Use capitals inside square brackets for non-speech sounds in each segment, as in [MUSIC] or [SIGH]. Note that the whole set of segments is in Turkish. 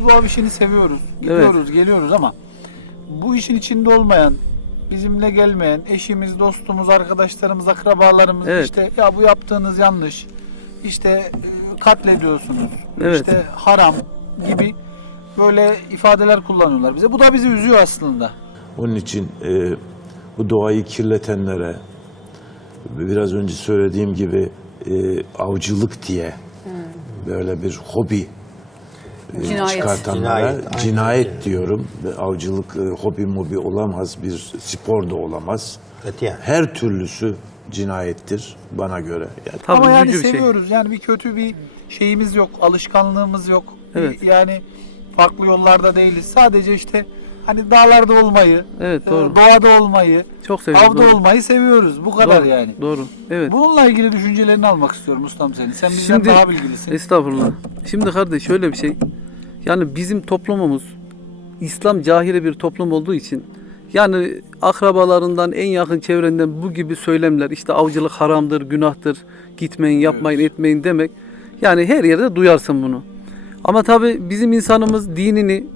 biz bu av işini seviyoruz. Gidiyoruz, geliyoruz ama bu işin içinde olmayan, bizimle gelmeyen eşimiz, dostumuz, arkadaşlarımız, akrabalarımız Evet. işte ya bu yaptığınız yanlış. işte e, katlediyorsunuz. Evet. işte haram gibi böyle ifadeler kullanıyorlar bize. Bu da bizi üzüyor aslında. Onun için e, bu doğayı kirletenlere biraz önce söylediğim gibi e, avcılık diye böyle bir hobi Cinayet. çıkartanlara Cinayet, cinayet, aynen diyorum. Avcılık e, hobi mobi olamaz, bir spor da olamaz. Katiyen. Her türlüsü cinayettir bana göre. Yani Tabii Ama yani şey. seviyoruz. Yani bir kötü bir şeyimiz yok, alışkanlığımız yok. Evet. Yani farklı yollarda değiliz. Sadece işte hani dağlarda olmayı, Evet e, doğru. doğada olmayı, Çok seviyorum. avda doğru. olmayı seviyoruz. Bu kadar Doğru, yani. Doğru. Evet. Bununla ilgili düşüncelerini almak istiyorum ustam senin. Sen bizden Şimdi- daha bilgilisin. Estağfurullah. Şimdi kardeş şöyle bir şey. Yani bizim toplumumuz İslam cahili bir toplum olduğu için yani akrabalarından en yakın çevrenden bu gibi söylemler işte avcılık haramdır, günahtır, gitmeyin, yapmayın, etmeyin demek. Yani her yerde duyarsın bunu. Ama tabi bizim insanımız dinini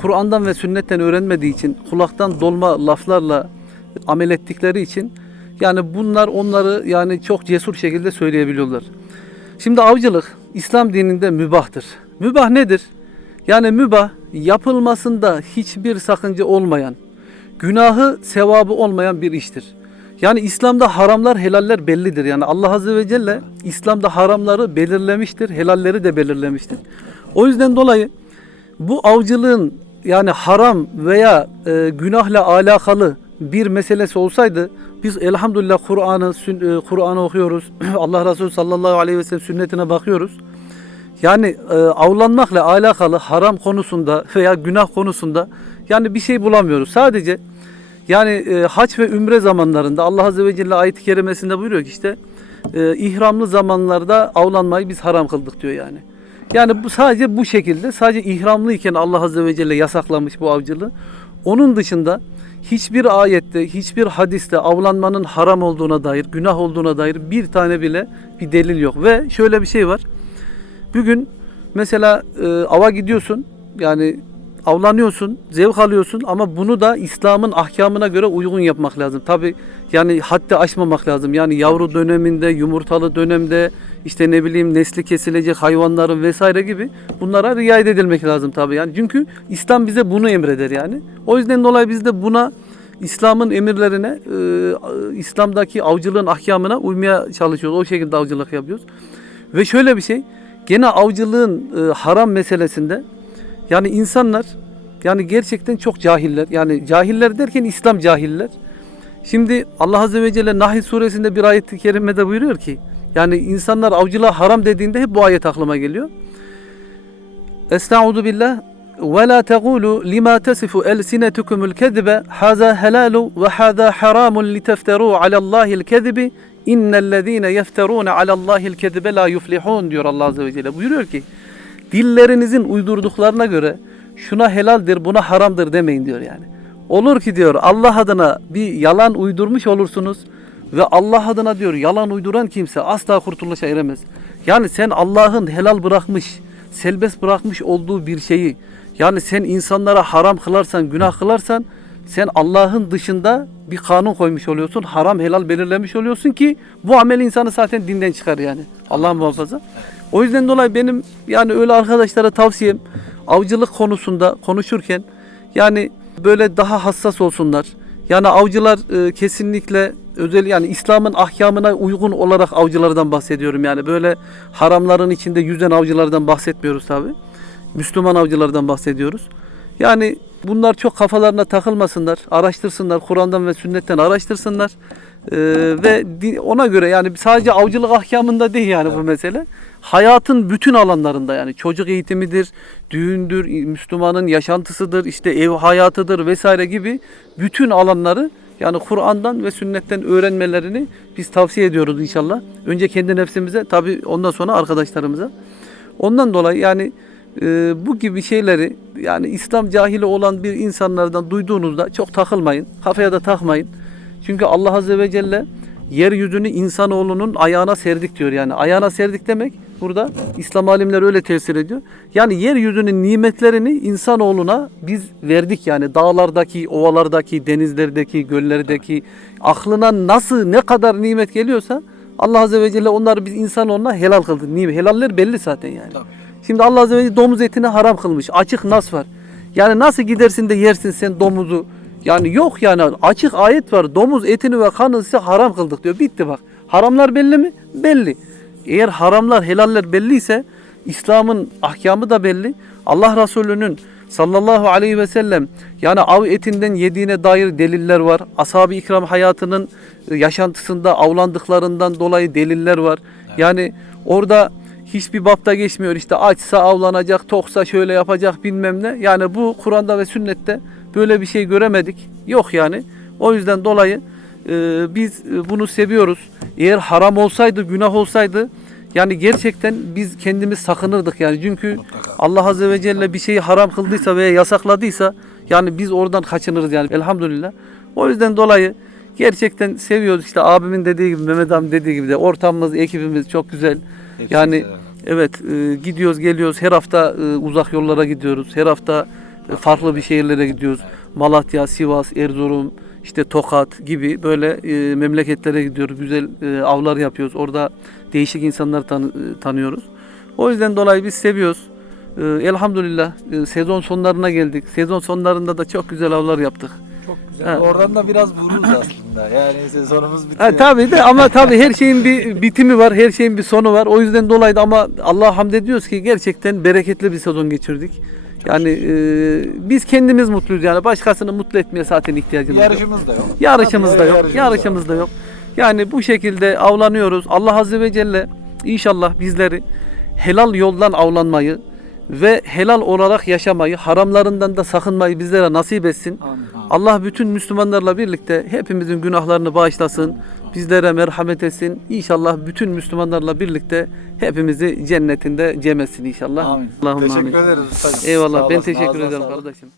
Kur'an'dan ve sünnetten öğrenmediği için kulaktan dolma laflarla amel ettikleri için yani bunlar onları yani çok cesur şekilde söyleyebiliyorlar. Şimdi avcılık İslam dininde mübahtır. Mübah nedir? Yani mübah yapılmasında hiçbir sakınca olmayan, günahı sevabı olmayan bir iştir. Yani İslam'da haramlar helaller bellidir. Yani Allah Azze ve Celle İslam'da haramları belirlemiştir, helalleri de belirlemiştir. O yüzden dolayı bu avcılığın yani haram veya e, günahla alakalı bir meselesi olsaydı biz elhamdülillah Kur'an'ı e, Kur'an'ı okuyoruz. [CLEARS THROAT] Allah Resulü sallallahu aleyhi ve sellem sünnetine bakıyoruz. Yani e, avlanmakla alakalı haram konusunda veya günah konusunda yani bir şey bulamıyoruz. Sadece yani e, haç ve ümre zamanlarında Allah Azze ve Celle ayet-i kerimesinde buyuruyor ki işte e, ihramlı zamanlarda avlanmayı biz haram kıldık diyor yani. Yani bu sadece bu şekilde sadece ihramlıyken Allah Azze ve Celle yasaklamış bu avcılığı. Onun dışında hiçbir ayette, hiçbir hadiste avlanmanın haram olduğuna dair, günah olduğuna dair bir tane bile bir delil yok. Ve şöyle bir şey var. Bugün mesela e, ava gidiyorsun yani avlanıyorsun, zevk alıyorsun ama bunu da İslam'ın ahkamına göre uygun yapmak lazım. Tabi yani haddi aşmamak lazım. Yani yavru döneminde, yumurtalı dönemde işte ne bileyim nesli kesilecek hayvanların vesaire gibi bunlara riayet edilmek lazım tabi. Yani çünkü İslam bize bunu emreder yani. O yüzden dolayı biz de buna İslam'ın emirlerine, e, İslam'daki avcılığın ahkamına uymaya çalışıyoruz. O şekilde avcılık yapıyoruz. Ve şöyle bir şey, gene avcılığın e, haram meselesinde yani insanlar yani gerçekten çok cahiller. Yani cahiller derken İslam cahiller. Şimdi Allah Azze ve Celle Nahl suresinde bir ayet-i kerimede buyuruyor ki yani insanlar avcılığa haram dediğinde hep bu ayet aklıma geliyor. Estaizu billah ve la tegulu lima tasifu elsinetukumul kezibe haza helalu ve haza haramun litefteru alallahi'l kezibi innellezine yefterun alallahi'l kezibe la yuflihun diyor Allah Azze ve Celle. Buyuruyor ki dillerinizin uydurduklarına göre şuna helaldir buna haramdır demeyin diyor yani. Olur ki diyor Allah adına bir yalan uydurmuş olursunuz ve Allah adına diyor yalan uyduran kimse asla kurtuluşa eremez. Yani sen Allah'ın helal bırakmış, selbest bırakmış olduğu bir şeyi yani sen insanlara haram kılarsan, günah kılarsan sen Allah'ın dışında bir kanun koymuş oluyorsun. Haram helal belirlemiş oluyorsun ki bu amel insanı zaten dinden çıkar yani. Allah muhafaza. O yüzden dolayı benim yani öyle arkadaşlara tavsiyem avcılık konusunda konuşurken yani böyle daha hassas olsunlar. Yani avcılar e, kesinlikle özel yani İslam'ın ahkamına uygun olarak avcılardan bahsediyorum. Yani böyle haramların içinde yüzen avcılardan bahsetmiyoruz tabi. Müslüman avcılardan bahsediyoruz. Yani bunlar çok kafalarına takılmasınlar, araştırsınlar, Kur'an'dan ve sünnetten araştırsınlar. Ee, ve ona göre yani sadece avcılık ahkamında değil yani bu mesele. Hayatın bütün alanlarında yani çocuk eğitimidir, düğündür, Müslümanın yaşantısıdır, işte ev hayatıdır vesaire gibi bütün alanları yani Kur'an'dan ve sünnetten öğrenmelerini biz tavsiye ediyoruz inşallah. Önce kendi nefsimize tabi ondan sonra arkadaşlarımıza. Ondan dolayı yani e, bu gibi şeyleri yani İslam cahili olan bir insanlardan duyduğunuzda çok takılmayın. Kafaya da takmayın. Çünkü Allah Azze ve Celle yeryüzünü insanoğlunun ayağına serdik diyor yani. Ayağına serdik demek burada. İslam alimleri öyle tefsir ediyor. Yani yeryüzünün nimetlerini insanoğluna biz verdik yani dağlardaki, ovalardaki, denizlerdeki, göllerdeki aklına nasıl ne kadar nimet geliyorsa Allah Azze ve Celle onları biz insanoğluna helal kıldı. Nimet, helaller belli zaten yani. Tabii. Şimdi Allah Azze ve Celle domuz etini haram kılmış. Açık nas var. Yani nasıl gidersin de yersin sen domuzu? Yani yok yani açık ayet var. Domuz etini ve kanını size haram kıldık diyor. Bitti bak. Haramlar belli mi? Belli. Eğer haramlar, helaller belliyse İslam'ın ahkamı da belli. Allah Resulü'nün sallallahu aleyhi ve sellem yani av etinden yediğine dair deliller var. Ashab-ı ikram hayatının e, yaşantısında avlandıklarından dolayı deliller var. Yani orada hiçbir bapta geçmiyor işte açsa avlanacak, toksa şöyle yapacak bilmem ne. Yani bu Kur'an'da ve sünnette böyle bir şey göremedik. Yok yani. O yüzden dolayı e, biz e, bunu seviyoruz. Eğer haram olsaydı, günah olsaydı yani gerçekten biz kendimiz sakınırdık yani. Çünkü. Allah Azze ve Celle bir şeyi haram kıldıysa veya yasakladıysa yani biz oradan kaçınırız yani elhamdülillah. O yüzden dolayı gerçekten seviyoruz işte abimin dediği gibi Mehmet abi dediği gibi de ortamımız, ekibimiz çok güzel. Hepsi Yani güzel. evet e, gidiyoruz geliyoruz her hafta e, uzak yollara gidiyoruz. Her hafta e, farklı bir şehirlere gidiyoruz. Malatya, Sivas, Erzurum, işte Tokat gibi böyle e, memleketlere gidiyoruz. Güzel e, avlar yapıyoruz. Orada değişik insanlar tan- e, tanıyoruz. O yüzden dolayı biz seviyoruz. E, elhamdülillah e, sezon sonlarına geldik. Sezon sonlarında da çok güzel avlar yaptık. Çok güzel. Ha. Oradan da biraz vururuz aslında. Yani sezonumuz bitiyor. Ha, tabii de ama tabii her şeyin bir bitimi var, her şeyin bir sonu var. O yüzden dolayı da ama Allah'a hamd ediyoruz ki gerçekten bereketli bir sezon geçirdik. Yani e, biz kendimiz mutluyuz yani başkasını mutlu etmeye zaten ihtiyacımız yok. Yarışımız da yok. Yarışımız da Tabii, yok. yarışımız da Yarışımız da yok. Yani bu şekilde avlanıyoruz. Allah Azze ve Celle inşallah bizleri helal yoldan avlanmayı ve helal olarak yaşamayı, haramlarından da sakınmayı bizlere nasip etsin. Amin. Allah bütün Müslümanlarla birlikte hepimizin günahlarını bağışlasın. Bizlere merhamet etsin. İnşallah bütün Müslümanlarla birlikte hepimizi cennetinde cem etsin inşallah. Amin. Allahümme Teşekkür amin. ederiz ustacığım. Sağ Eyvallah. Ben olasın, teşekkür ağzına ederim sağlık. kardeşim.